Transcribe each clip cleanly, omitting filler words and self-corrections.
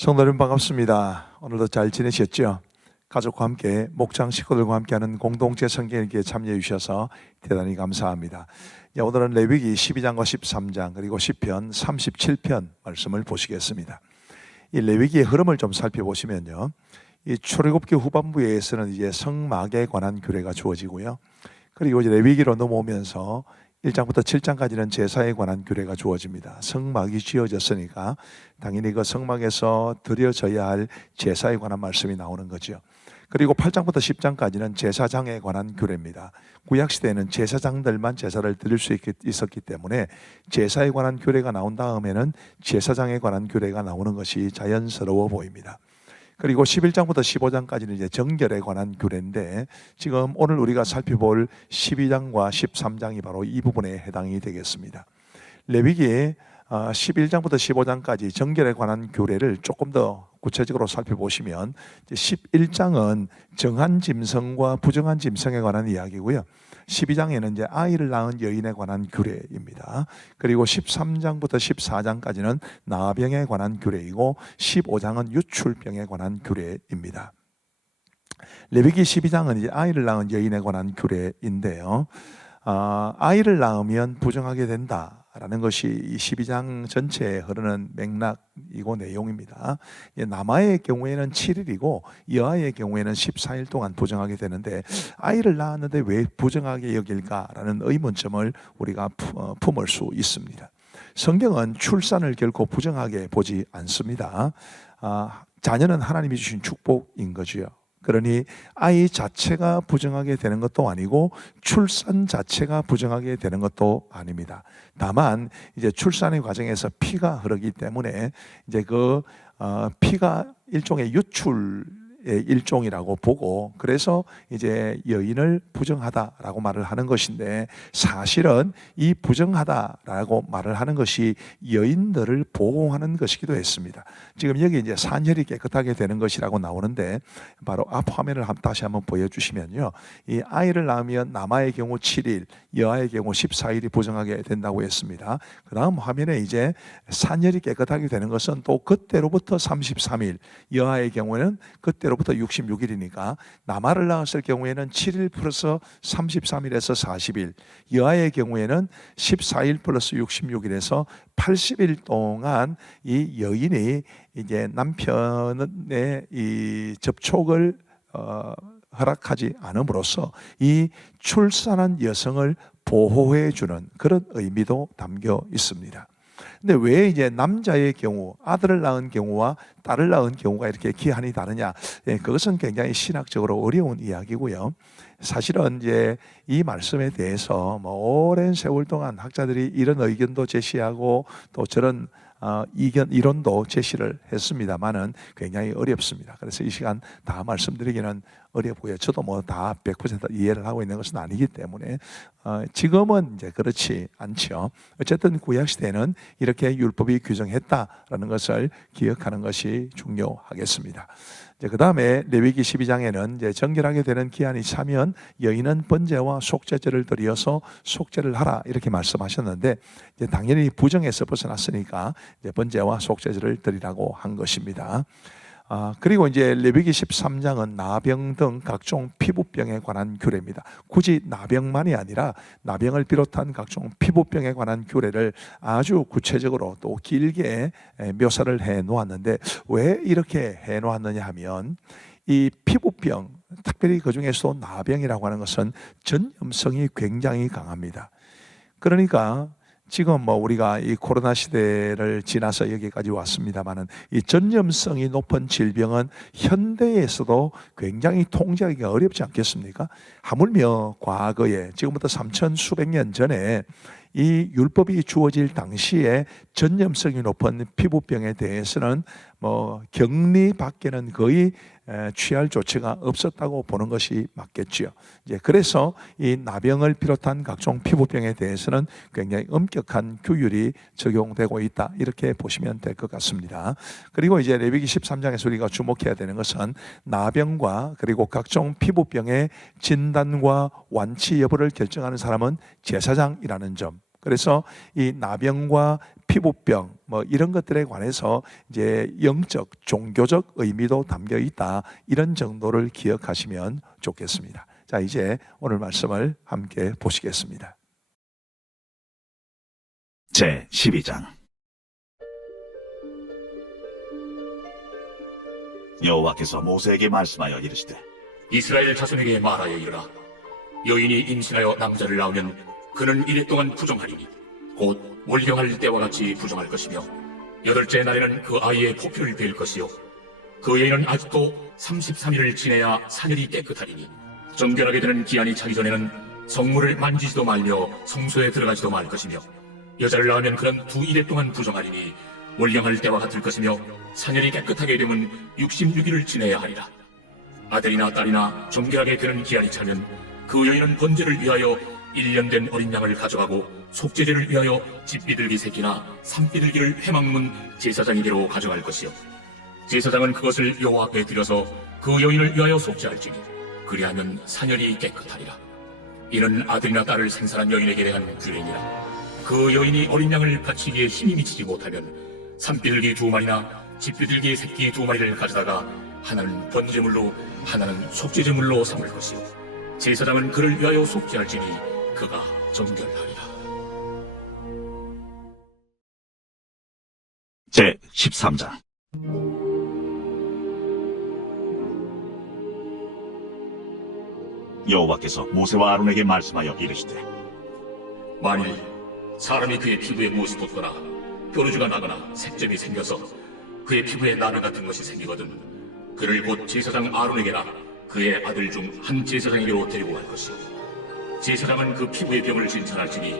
성도 여러분 반갑습니다. 오늘도 잘 지내셨죠? 가족과 함께 목장 식구들과 함께하는 공동체 성경일기에 참여해 주셔서 대단히 감사합니다. 오늘은 레위기 12장과 13장 그리고 시편 37편 말씀을 보시겠습니다. 이 레위기의 흐름을 좀 살펴보시면요, 이 출애굽기 후반부에서는 이제 성막에 관한 규례가 주어지고요, 그리고 이제 레위기로 넘어오면서 1장부터 7장까지는 제사에 관한 규례가 주어집니다. 성막이 지어졌으니까 당연히 그 성막에서 드려져야 할 제사에 관한 말씀이 나오는 거죠. 그리고 8장부터 10장까지는 제사장에 관한 규례입니다. 구약시대에는 제사장들만 제사를 드릴 수 있었기 때문에 제사에 관한 규례가 나온 다음에는 제사장에 관한 규례가 나오는 것이 자연스러워 보입니다. 그리고 11장부터 15장까지는 이제 정결에 관한 규례인데, 지금 오늘 우리가 살펴볼 12장과 13장이 바로 이 부분에 해당이 되겠습니다. 레위기 11장부터 15장까지 정결에 관한 규례를 조금 더 구체적으로 살펴보시면, 11장은 정한 짐승과 부정한 짐승에 관한 이야기고요, 12장에는 이제 아이를 낳은 여인에 관한 규례입니다. 그리고 13장부터 14장까지는 나병에 관한 규례이고 15장은 유출병에 관한 규례입니다. 레위기 12장은 이제 아이를 낳은 여인에 관한 규례인데요, 아이를 낳으면 부정하게 된다라는 것이 이 12장 전체에 흐르는 맥락이고 내용입니다. 남아의 경우에는 7일이고 여아의 경우에는 14일 동안 부정하게 되는데, 아이를 낳았는데 왜 부정하게 여길까라는 의문점을 우리가 품을 수 있습니다. 성경은 출산을 결코 부정하게 보지 않습니다. 자녀는 하나님이 주신 축복인 거지요. 그러니 아이 자체가 부정하게 되는 것도 아니고 출산 자체가 부정하게 되는 것도 아닙니다. 다만 이제 출산의 과정에서 피가 흐르기 때문에 이제 그 피가 일종의 유출의 일종이라고 보고, 그래서 이제 여인을 부정하다라고 말을 하는 것인데, 사실은 이 부정하다라고 말을 하는 것이 여인들을 보호하는 것이기도 했습니다. 지금 여기 이제 산혈이 깨끗하게 되는 것이라고 나오는데, 바로 앞 화면을 다시 한번 보여주시면요, 이 아이를 낳으면 남아의 경우 7일, 여아의 경우 14일이 부정하게 된다고 했습니다. 그 다음 화면에 이제 산혈이 깨끗하게 되는 것은 또 그때로부터 33일, 여아의 경우에는 그때로부터 66일이니까 남아를 낳았을 경우에는 7일 플러스 33일에서 40일, 여아의 경우에는 14일 플러스 66일에서 80일 동안 이 여인이 이제 남편의 이 접촉을 허락하지 않음으로써 이 출산한 여성을 보호해 주는 그런 의미도 담겨 있습니다. 근데 왜 이제 남자의 경우, 아들을 낳은 경우와 딸을 낳은 경우가 이렇게 기한이 다르냐? 그것은 굉장히 신학적으로 어려운 이야기고요. 사실은 이제 이 말씀에 대해서 오랜 세월 동안 학자들이 이런 의견도 제시하고 또 저런 이론도 제시를 했습니다만은 굉장히 어렵습니다. 그래서 이 시간 다 말씀드리기는 어렵고요. 저도 다 100% 이해를 하고 있는 것은 아니기 때문에 지금은 이제 그렇지 않죠. 어쨌든 구약 시대에는 이렇게 율법이 규정했다라는 것을 기억하는 것이 중요하겠습니다. 그 다음에 레위기 12장에는 이제 정결하게 되는 기한이 차면 여인은 번제와 속죄제를 드려서 속죄를 하라 이렇게 말씀하셨는데, 이제 당연히 부정에서 벗어났으니까 이제 번제와 속죄제를 드리라고 한 것입니다. 그리고 이제 레위기 13장은 나병 등 각종 피부병에 관한 규례입니다. 굳이 나병만이 아니라 나병을 비롯한 각종 피부병에 관한 규례를 아주 구체적으로 또 길게 묘사를 해 놓았는데, 왜 이렇게 해 놓았느냐 하면, 이 피부병, 특별히 그 중에서도 나병이라고 하는 것은 전염성이 굉장히 강합니다. 그러니까 지금 우리가 이 코로나 시대를 지나서 여기까지 왔습니다만은, 이 전염성이 높은 질병은 현대에서도 굉장히 통제하기가 어렵지 않겠습니까? 하물며 과거에 지금부터 3천 수백 년 전에 이 율법이 주어질 당시에 전염성이 높은 피부병에 대해서는 격리 밖에는 거의 취할 조치가 없었다고 보는 것이 맞겠지요. 이제 그래서 이 나병을 비롯한 각종 피부병에 대해서는 굉장히 엄격한 규율이 적용되고 있다, 이렇게 보시면 될 것 같습니다. 그리고 이제 레위기 13장에서 우리가 주목해야 되는 것은 나병과 그리고 각종 피부병의 진단과 완치 여부를 결정하는 사람은 제사장이라는 점, 그래서 이 나병과 피부병 뭐 이런 것들에 관해서 이제 영적, 종교적 의미도 담겨 있다. 이런 정도를 기억하시면 좋겠습니다. 자, 이제 오늘 말씀을 함께 보시겠습니다. 제 12장. 여호와께서 모세에게 말씀하여 이르시되 이스라엘 자손에게 말하여 이르라. 여인이 임신하여 남자를 낳으면 그는 이래 동안 부정하리니 곧 월경할 때와 같이 부정할 것이며 8째 날에는 그 아이의 포표를 뺄 것이요 그 여인은 아직도 33일을 지내야 사혈이 깨끗하리니 정결하게 되는 기한이 차기 전에는 성물을 만지지도 말며 성소에 들어가지도 말 것이며 여자를 낳으면 그는 2일 동안 부정하리니 월경할 때와 같을 것이며 사혈이 깨끗하게 되면 66일을 지내야 하리라. 아들이나 딸이나 정결하게 되는 기한이 차면 그 여인은 번제를 위하여 1년 된 어린 양을 가져가고 속죄제를 위하여 집비둘기 새끼나 산비둘기를 회막문 제사장에게로 가져갈 것이요 제사장은 그것을 여호와 앞에 드려서 그 여인을 위하여 속죄할지니 그리하면 사혈이 깨끗하리라. 이는 아들이나 딸을 생산한 여인에게 대한 규례니라. 그 여인이 어린 양을 바치기에 힘이 미치지 못하면 산비둘기 2마리나 집비둘기 새끼 2마리를 가져다가 하나는 번제물로 하나는 속죄제물로 삼을 것이요 제사장은 그를 위하여 속죄할지니 그가 정결하리라. 제 13장. 여호와께서 모세와 아론에게 말씀하여 이르시되 만일 사람이 그의 피부에 무엇이 돋거나 뾰루지가 나거나 색점이 생겨서 그의 피부에 나병 같은 것이 생기거든 그를 곧 제사장 아론에게나 그의 아들 중 한 제사장에게로 데리고 갈 것이요 제사장은 그 피부의 병을 진찰할지니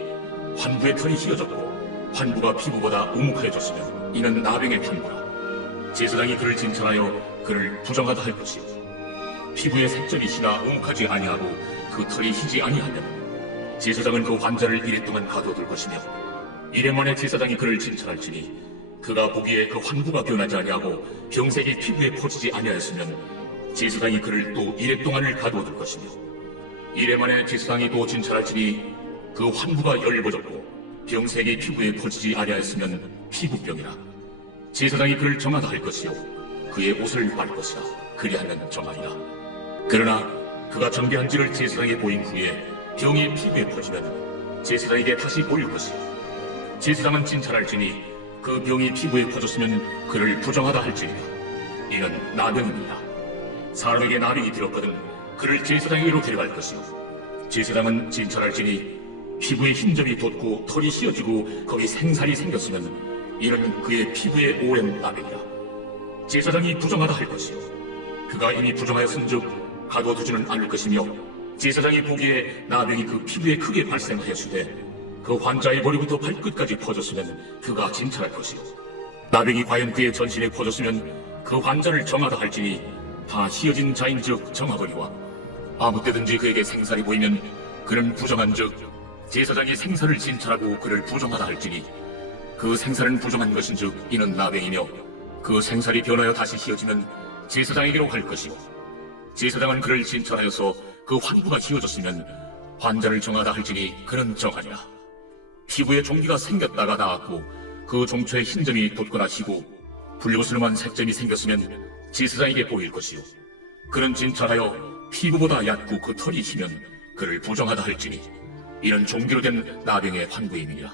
환부의 털이 휘어졌고 환부가 피부보다 우묵하여졌으며 이는 나병의 환부라. 제사장이 그를 진찰하여 그를 부정하다 할 것이요 피부에 색점이 희나 우묵하지 아니하고 그 털이 희지 아니하면 제사장은 그 환자를 이래 동안 가둬둘 것이며 이래 만에 제사장이 그를 진찰할지니 그가 보기에 그 환부가 변하지 아니하고 병색이 피부에 퍼지지 아니하였으면 제사장이 그를 또 이래 동안을 가두어둘 것이며 이래 만에 제사장이 또 진찰할지니 그 환부가 열버졌고 병색이 피부에 퍼지지 아니하였으면 피부병이라. 제사장이 그를 정하다 할 것이요 그의 옷을 빨 것이라. 그리하면 정하리라. 그러나 그가 정죄한지를 제사장에 보인 후에 병이 피부에 퍼지면 제사장에게 다시 보일 것이요 제사장은 진찰할지니 그 병이 피부에 퍼졌으면 그를 부정하다 할지니라. 이는 나병입니다. 사람에게 나병이 들었거든 그를 제사장에게로 데려갈 것이요 제사장은 진찰할지니 피부에 흰점이 돋고 털이 휘어지고 거기 생살이 생겼으면 이는 그의 피부에 오랜 나병이라. 제사장이 부정하다 할 것이요 그가 이미 부정하였은즉 가둬두지는 않을 것이며 제사장이 보기에 나병이 그 피부에 크게 발생하였으되 그 환자의 머리부터 발끝까지 퍼졌으면 그가 진찰할 것이요 나병이 과연 그의 전신에 퍼졌으면 그 환자를 정하다 할지니 다 휘어진 자인즉 정하거니와 아무 때든지 그에게 생살이 보이면 그는 부정한즉 제사장이 생살을 진찰하고 그를 부정하다 할지니 그 생살은 부정한 것인즉 이는 나병이며 그 생살이 변하여 다시 휘어지면 제사장에게로 갈 것이요 제사장은 그를 진찰하여서 그 환부가 휘어졌으면 환자를 정하다 할지니 그는 정하리라. 피부에 종기가 생겼다가 나았고 그 종초에 흰점이 돋거나 희고 불구스름한 색점이 생겼으면 제사장에게 보일 것이요 그는 진찰하여 피부보다 얕고 그 털이 희면 그를 부정하다 할지니 이는 종기로 된 나병의 환부임이니라.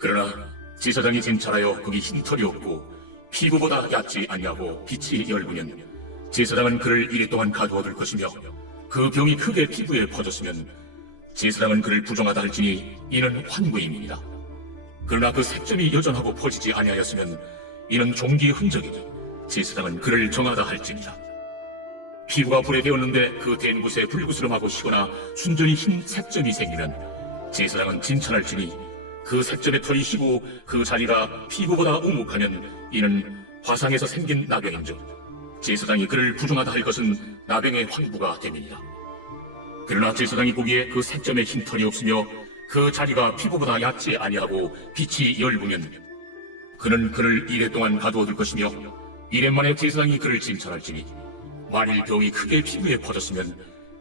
그러나 제사장이 진찰하여 거기 흰 털이 없고 피부보다 얕지 아니하고 빛이 열구면 제사장은 그를 이래 동안 가두어둘 것이며 그 병이 크게 피부에 퍼졌으면 제사장은 그를 부정하다 할지니 이는 환부임이니라. 그러나 그 색점이 여전하고 퍼지지 아니하였으면 이는 종기의 흔적이니 제사장은 그를 정하다 할지니라. 피부가 불에 데었는데 그 댄 곳에 불구스름하고 희거나 순전히 흰 색점이 생기면 제사장은 진찰할지니 그 색점의 털이 희고 그 자리가 피부보다 우묵하면 이는 화상에서 생긴 나병인즉 제사장이 그를 부정하다 할 것은 나병의 환부가 됨이니라. 그러나 제사장이 보기에 그 색점에 흰 털이 없으며 그 자리가 피부보다 얕지 아니하고 빛이 열구면 그는 그를 이래 동안 가두어둘 것이며 이래 만에 제사장이 그를 진찰할지니 만일 병이 크게 피부에 퍼졌으면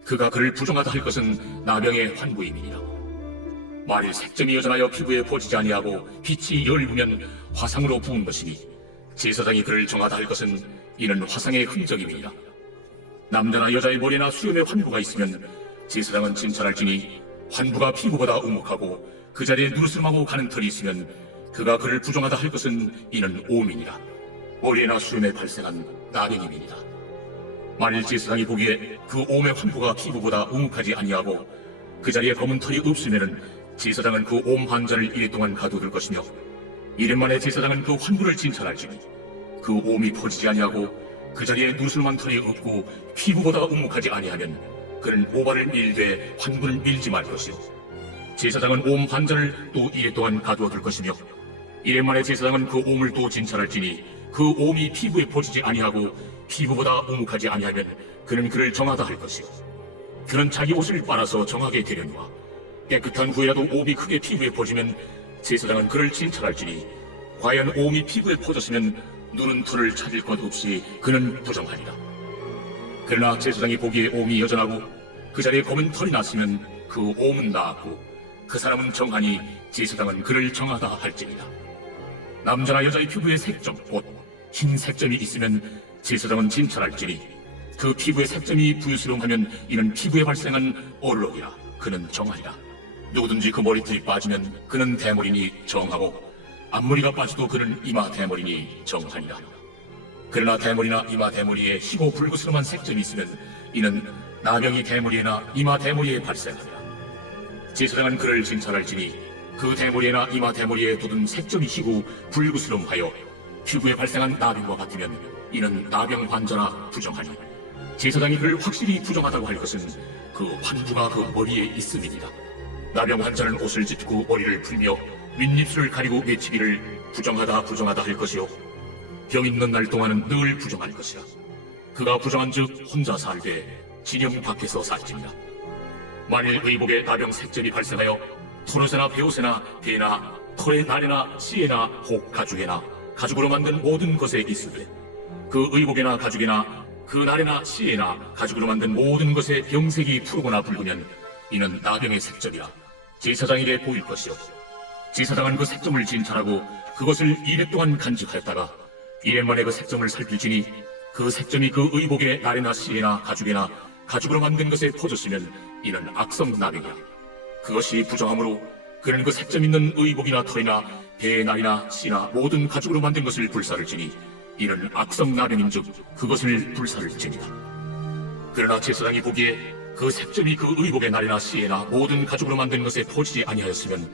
그가 그를 부정하다 할 것은 나병의 환부임이니라. 만일 색점이 여전하여 피부에 보지지 아니하고 빛이 열부면 화상으로 부은 것이니 제사장이 그를 정하다 할 것은 이는 화상의 흔적임이니라. 남자나 여자의 머리나 수염에 환부가 있으면 제사장은 진찰할지니 환부가 피부보다 우묵하고 그 자리에 누르스름하고 가는 털이 있으면 그가 그를 부정하다 할 것은 이는 오민이라. 머리나 수염에 발생한 나병임이니라. 만일 제사장이 보기에 그 옴의 환부가 피부보다 우묵하지 아니하고 그 자리에 검은 털이 없으면은 제사장은 그 옴 환자를 이래 동안 가둬둘 것이며 이래 만에 제사장은 그 환부를 진찰할지니 그 옴이 퍼지지 아니하고 그 자리에 누슬만 털이 없고 피부보다 우묵하지 아니하면 그는 오발을 밀되 환부를 밀지 말 것이요 제사장은 옴 환자를 또 이래 동안 가두어둘 것이며 이래 만에 제사장은 그 옴을 또 진찰할지니 그 옴이 피부에 퍼지지 아니하고 피부보다 우묵하지 아니하면 그는 그를 정하다 할 것이요 그는 자기 옷을 빨아서 정하게 되려니와 깨끗한 후에라도 옴이 크게 피부에 퍼지면 제사장은 그를 진찰할지니 과연 옴이 피부에 퍼졌으면 누는 털을 찾을 것 없이 그는 부정하리라. 그러나 제사장이 보기에 옴이 여전하고 그 자리에 검은 털이 났으면 그 옴은 나았고 그 사람은 정하니 제사장은 그를 정하다 할지니라. 남자나 여자의 피부에 색점 곧 흰 색점이 있으면 제사장은 진찰할지니 그 피부의 색점이 부유스러움하면 이는 피부에 발생한 얼룩이라. 그는 정하리라. 누구든지 그 머리털이 빠지면 그는 대머리니 정하고 앞머리가 빠져도 그는 이마 대머리니 정하니라. 그러나 대머리나 이마 대머리에 희고 불그스름한 색점이 있으면 이는 나병이 대머리에나 이마 대머리에 발생하리라. 제사장은 그를 진찰할지니 그 대머리에나 이마 대머리에 돋은 색점이 희고 불그스름하여 피부에 발생한 나병과 같으면 이는 나병 환자라 부정하니 제사장이 그를 확실히 부정하다고 할 것은 그 환부가 그 머리에 있음이니라. 나병 환자는 옷을 찢고 머리를 풀며 윗입술을 가리고 외치기를 부정하다 할 것이요 병 있는 날 동안은 늘 부정할 것이라. 그가 부정한즉 혼자 살되 진영 밖에서 살지니라. 만일 의복에 나병 색점이 발생하여 토롯에나 베옷에나 배나 털의 날에나 씨에나 혹 가죽에나 가죽으로 만든 모든 것에 있으되 그 의복에나 가죽에나 그 날에나 씨에나 가죽으로 만든 모든 것에 병색이 푸르거나 붉으면 이는 나병의 색점이라. 제사장에게 보일 것이요 제사장은 그 색점을 진찰하고 그것을 이래 동안 간직하였다가 이래 만에 그 색점을 살필지니 그 색점이 그 의복의 날에나 씨에나 가죽에나 가죽으로 만든 것에 퍼졌으면 이는 악성 나병이야. 그것이 부정하므로 그는 그 색점 있는 의복이나 털이나 배의 날이나 씨나 모든 가죽으로 만든 것을 불사를지니 이는 악성 나병인즉 그것을 불사를지니라. 그러나 제사장이 보기에 그 색점이 그 의복의 날이나 씨에나 모든 가죽으로 만든 것에 퍼지지 아니하였으면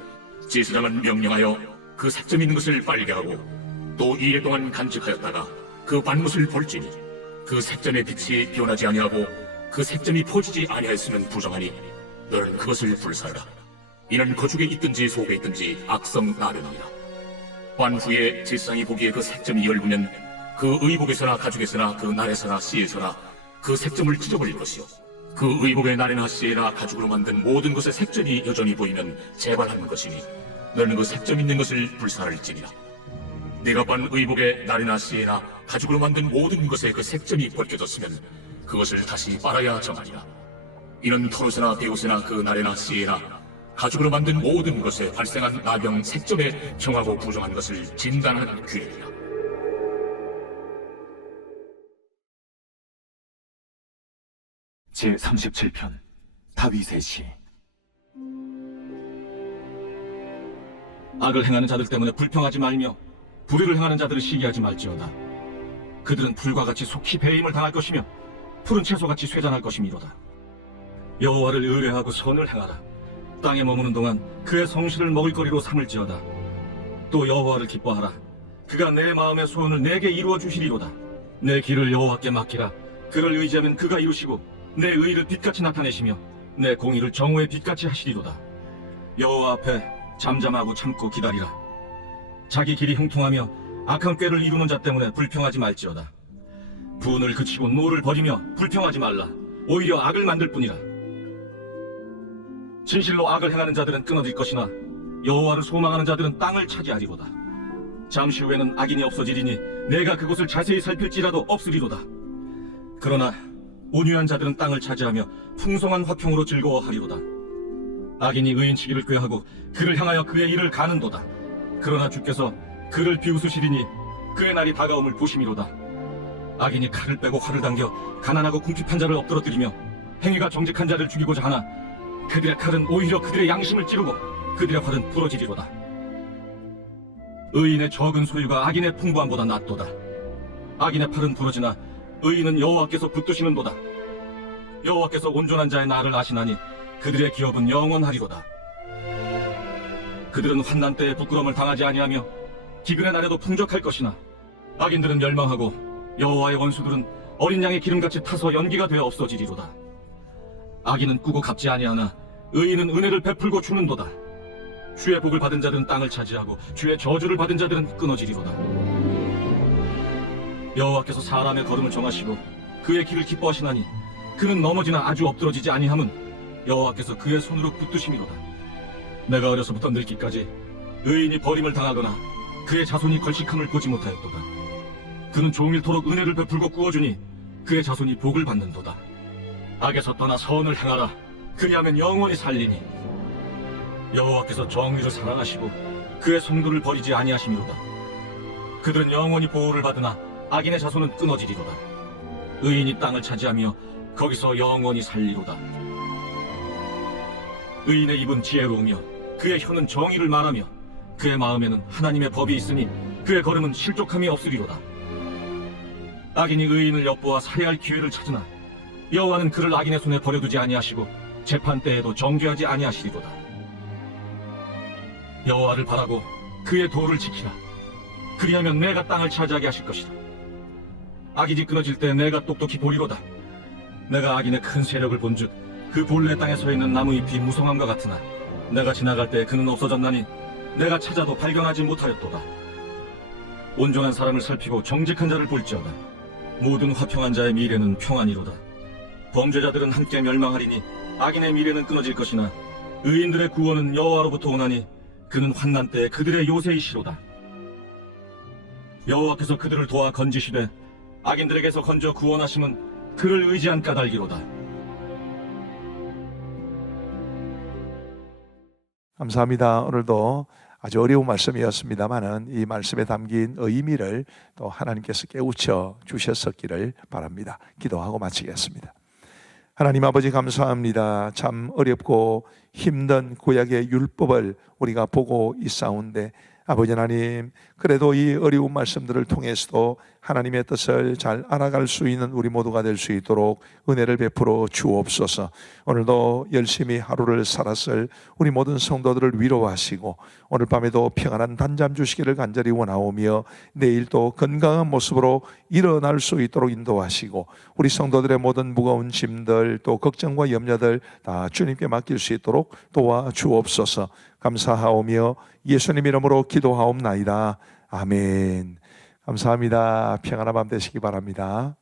제사장은 명령하여 그 색점 있는 것을 빨게 하고 또 이래 동안 간직하였다가 그 반못을 볼지니 그 색점의 빛이 변하지 아니하고 그 색점이 퍼지지 아니하였으면 부정하니 너는 그것을 불사하라. 이는 거죽에 있든지 속에 있든지 악성 나병이라. 반 후에 제사장이 보기에 그 색점이 열구면 그 의복에서나 가죽에서나 그 날에서나 씨에서나 그 색점을 찢어버릴 것이요 그 의복의 날에나 씨에나 가죽으로 만든 모든 것의 색점이 여전히 보이면 재발하는 것이니 너는 그 색점 있는 것을 불사할지니라. 내가 반 의복의 날에나 씨에나 가죽으로 만든 모든 것에 그 색점이 벗겨졌으면 그것을 다시 빨아야 정하리라. 이는 털옷에나 베옷에나 그 날에나 씨에나 가죽으로 만든 모든 것에 발생한 나병 색점에 정하고 부정한 것을 진단하는 규례이라. 제37편 다윗의 시. 악을 행하는 자들 때문에 불평하지 말며 불의를 행하는 자들을 시기하지 말지어다. 그들은 풀과 같이 속히 배임을 당할 것이며 푸른 채소같이 쇠잔할 것이미로다. 여호와를 의뢰하고 선을 행하라. 땅에 머무는 동안 그의 성실을 먹을거리로 삼을지어다. 또 여호와를 기뻐하라. 그가 내 마음의 소원을 내게 이루어 주시리로다. 내 길을 여호와께 맡기라. 그를 의지하면 그가 이루시고 내 의를 빛같이 나타내시며 내 공의를 정오의 빛같이 하시리로다. 여호와 앞에 잠잠하고 참고 기다리라. 자기 길이 형통하며 악한 꾀를 이루는 자 때문에 불평하지 말지어다. 분을 그치고 노를 버리며 불평하지 말라. 오히려 악을 만들 뿐이라. 진실로 악을 행하는 자들은 끊어질 것이나 여호와를 소망하는 자들은 땅을 차지하리로다. 잠시 후에는 악인이 없어지리니 내가 그곳을 자세히 살필지라도 없으리로다. 그러나 온유한 자들은 땅을 차지하며 풍성한 화평으로 즐거워하리로다. 악인이 의인치기를 꾀하고 그를 향하여 그의 일을 가는도다. 그러나 주께서 그를 비웃으시리니 그의 날이 다가옴을 보심이로다. 악인이 칼을 빼고 활을 당겨 가난하고 궁핍한 자를 엎드러뜨리며 행위가 정직한 자를 죽이고자 하나 그들의 칼은 오히려 그들의 양심을 찌르고 그들의 활은 부러지리로다. 의인의 적은 소유가 악인의 풍부함보다 낫도다. 악인의 팔은 부러지나 의인은 여호와께서 붙드시는도다. 여호와께서 온전한 자의 날을 아시나니 그들의 기업은 영원하리로다. 그들은 환난 때에 부끄러움을 당하지 아니하며 기근의 날에도 풍족할 것이나 악인들은 멸망하고 여호와의 원수들은 어린 양의 기름같이 타서 연기가 되어 없어지리로다. 악인은 꾸고 갚지 아니하나 의인은 은혜를 베풀고 주는도다. 주의 복을 받은 자들은 땅을 차지하고 주의 저주를 받은 자들은 끊어지리로다. 여호와께서 사람의 걸음을 정하시고 그의 길을 기뻐하시나니 그는 넘어지나 아주 엎드러지지 아니함은 여호와께서 그의 손으로 붙드심이로다. 내가 어려서부터 늙기까지 의인이 버림을 당하거나 그의 자손이 걸식함을 보지 못하였도다. 그는 종일토록 은혜를 베풀고 구워주니 그의 자손이 복을 받는도다. 악에서 떠나 선을 행하라. 그리하면 영원히 살리니 여호와께서 정의를 사랑하시고 그의 성도를 버리지 아니하심이로다. 그들은 영원히 보호를 받으나 악인의 자손은 끊어지리로다. 의인이 땅을 차지하며 거기서 영원히 살리로다. 의인의 입은 지혜로우며 그의 혀는 정의를 말하며 그의 마음에는 하나님의 법이 있으니 그의 걸음은 실족함이 없으리로다. 악인이 의인을 엿보아 살해할 기회를 찾으나 여호와는 그를 악인의 손에 버려두지 아니하시고 재판 때에도 정죄하지 아니하시리로다. 여호와를 바라고 그의 도를 지키라. 그리하면 내가 땅을 차지하게 하실 것이다. 악인이 끊어질 때 내가 똑똑히 보리로다. 내가 악인의 큰 세력을 본즉 그 본래 땅에 서 있는 나무잎이 무성함과 같으나 내가 지나갈 때 그는 없어졌나니 내가 찾아도 발견하지 못하였도다. 온전한 사람을 살피고 정직한 자를 볼지어다. 모든 화평한 자의 미래는 평안이로다. 범죄자들은 함께 멸망하리니 악인의 미래는 끊어질 것이나 의인들의 구원은 여호와로부터 오나니 그는 환난 때에 그들의 요새이시로다. 여호와께서 그들을 도와 건지시되 악인들에게서 건져 구원하심은 그를 의지한 까닭이로다. 감사합니다. 오늘도 아주 어려운 말씀이었습니다만은 이 말씀에 담긴 의미를 또 하나님께서 깨우쳐 주셨었기를 바랍니다. 기도하고 마치겠습니다. 하나님 아버지 감사합니다. 참 어렵고 힘든 구약의 율법을 우리가 보고 있사온데 아버지 하나님, 그래도 이 어려운 말씀들을 통해서도 하나님의 뜻을 잘 알아갈 수 있는 우리 모두가 될 수 있도록 은혜를 베풀어 주옵소서. 오늘도 열심히 하루를 살았을 우리 모든 성도들을 위로하시고 오늘 밤에도 평안한 단잠 주시기를 간절히 원하오며 내일 또 건강한 모습으로 일어날 수 있도록 인도하시고 우리 성도들의 모든 무거운 짐들 또 걱정과 염려들 다 주님께 맡길 수 있도록 도와주옵소서. 감사하오며 예수님 이름으로 기도하옵나이다. 아멘. 감사합니다. 평안한 밤 되시기 바랍니다.